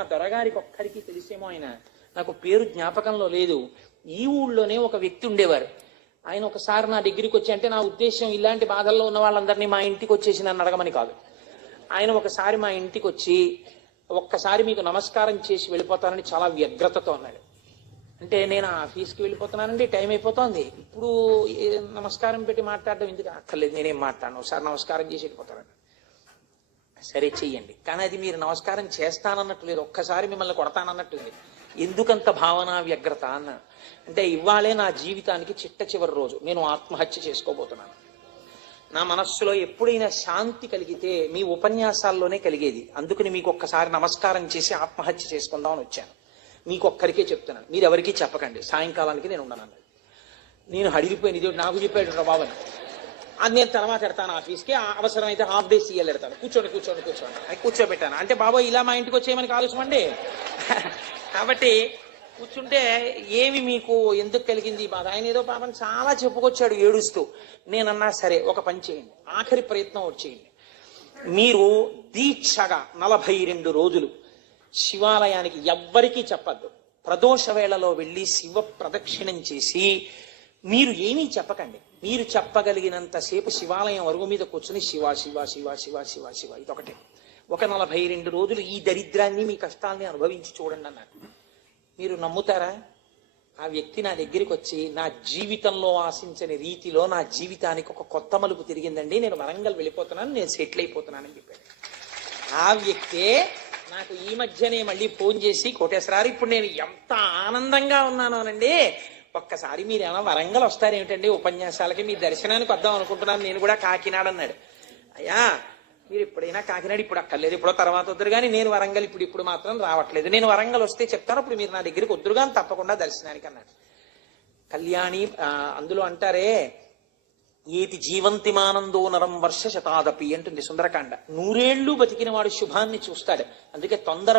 మా దొరగారికి ఒక్కరికి తెలిసేమో ఆయన. నాకు పేరు జ్ఞాపకంలో లేదు. ఈ ఊళ్ళోనే ఒక వ్యక్తి ఉండేవారు. ఆయన ఒకసారి నా దగ్గరికి వచ్చి అంటే నా ఉద్దేశం ఇలాంటి బాధల్లో ఉన్న వాళ్ళందరినీ మా ఇంటికి వచ్చేసి నన్ను అడగమని కాదు. ఆయన ఒకసారి మా ఇంటికి వచ్చి ఒక్కసారి మీకు నమస్కారం చేసి వెళ్ళిపోతానని చాలా వ్యగ్రతతో అన్నాడు. అంటే నేను ఆఫీస్కి వెళ్ళిపోతున్నానండి టైం అయిపోతోంది. ఇప్పుడు నమస్కారం పెట్టి మాట్లాడడం ఎందుకు? అక్కర్లేదు నేనేం మాట్లాడను. ఒకసారి నమస్కారం చేసి వెళ్ళిపోతానండి. సరే చెయ్యండి. కానీ అది మీరు నమస్కారం చేస్తానన్నట్టు లేదు. ఒక్కసారి మిమ్మల్ని కొడతానన్నట్టుంది. ఎందుకంత భావన వ్యగ్రత అన్న. అంటే ఇవాళే నా జీవితానికి చిట్ట చివరి రోజు. నేను ఆత్మహత్య చేసుకోబోతున్నాను. నా మనస్సులో ఎప్పుడైనా శాంతి కలిగితే మీ ఉపన్యాసాల్లోనే కలిగేది. అందుకని మీకు ఒక్కసారి నమస్కారం చేసి ఆత్మహత్య చేసుకుందామని వచ్చాను. మీకు ఒక్కరికే చెప్తున్నాను. మీరు ఎవరికీ చెప్పకండి. సాయంకాలానికి నేను ఉండను అన్నది నేను హడిలిపోయిన నాకు చెప్పాడు రా బాబు అది నేను తర్వాత ఎడతాను ఆఫీస్కి. అవసరమైతే హాఫ్ డే సీఎల్ ఎడతాను కూర్చోండి కూర్చోండి కూర్చోండి. అది కూర్చోబెట్టాను. అంటే బాబా ఇలా మా ఇంటికి వచ్చేయమని ఆలోచమండి కాబట్టి కూర్చుంటే ఏమి మీకు ఎందుకు కలిగింది బాధ? ఆయన ఏదో పాపం చాలా చెప్పుకొచ్చాడు ఏడుస్తూ. నేనన్నా సరే ఒక పని చేయండి. ఆఖరి ప్రయత్నం ఒకటి చేయండి. మీరు దీక్షగా నలభై రెండు రోజులు శివాలయానికి ఎవ్వరికీ చెప్పద్దు. ప్రదోష వేళలో వెళ్ళి శివ ప్రదక్షిణం చేసి మీరు ఏమీ చెప్పకండి. మీరు చెప్పగలిగినంతసేపు శివాలయం అరుగు మీద కూర్చుని శివ శివ శివ శివ శివ శివ ఇదొకటే. ఒక నలభై రెండు రోజులు ఈ దరిద్రాన్ని మీ కష్టాల్ని అనుభవించి చూడండి అన్నారు మీరు నమ్ముతారా? ఆ వ్యక్తి నా దగ్గరికి వచ్చి నా జీవితంలో ఆశించని రీతిలో నా జీవితానికి ఒక కొత్త మలుపు తిరిగిందండి. నేను వరంగల్ వెళ్ళిపోతున్నాను నేను సెటిల్ అయిపోతున్నానని చెప్పాడు. ఆ వ్యక్తే నాకు ఈ మధ్యనే మళ్ళీ ఫోన్ చేసి కోటేశ్వరారు ఇప్పుడు నేను ఎంత ఆనందంగా ఉన్నానోనండి ఒక్కసారి మీరు ఏమైనా వరంగల్ వస్తారేమిటండి ఉపన్యాసాలకి? మీ దర్శనానికి వద్దాం అనుకుంటున్నాను. నేను కూడా కాకినాడ అన్నాడు. అయ్యా మీరు ఎప్పుడైనా కాకినాడ ఇప్పుడు అక్కర్లేదు ఇప్పుడు తర్వాత వద్దురు కానీ నేను వరంగల్ ఇప్పుడు ఇప్పుడు మాత్రం రావట్లేదు. నేను వరంగల్ వస్తే చెప్తాను అప్పుడు మీరు నా దగ్గరికి వద్దురు కానీ తప్పకుండా దర్శనానికి అన్నాడు. కళ్యాణి అందులో అంటారే ఏతి జీవంతిమానందో నరం వర్ష శతాదపి అంటుంది సుందరకాండ. నూరేళ్ళు బతికిన వాడు శుభాన్ని చూస్తాడు. అందుకే తొందర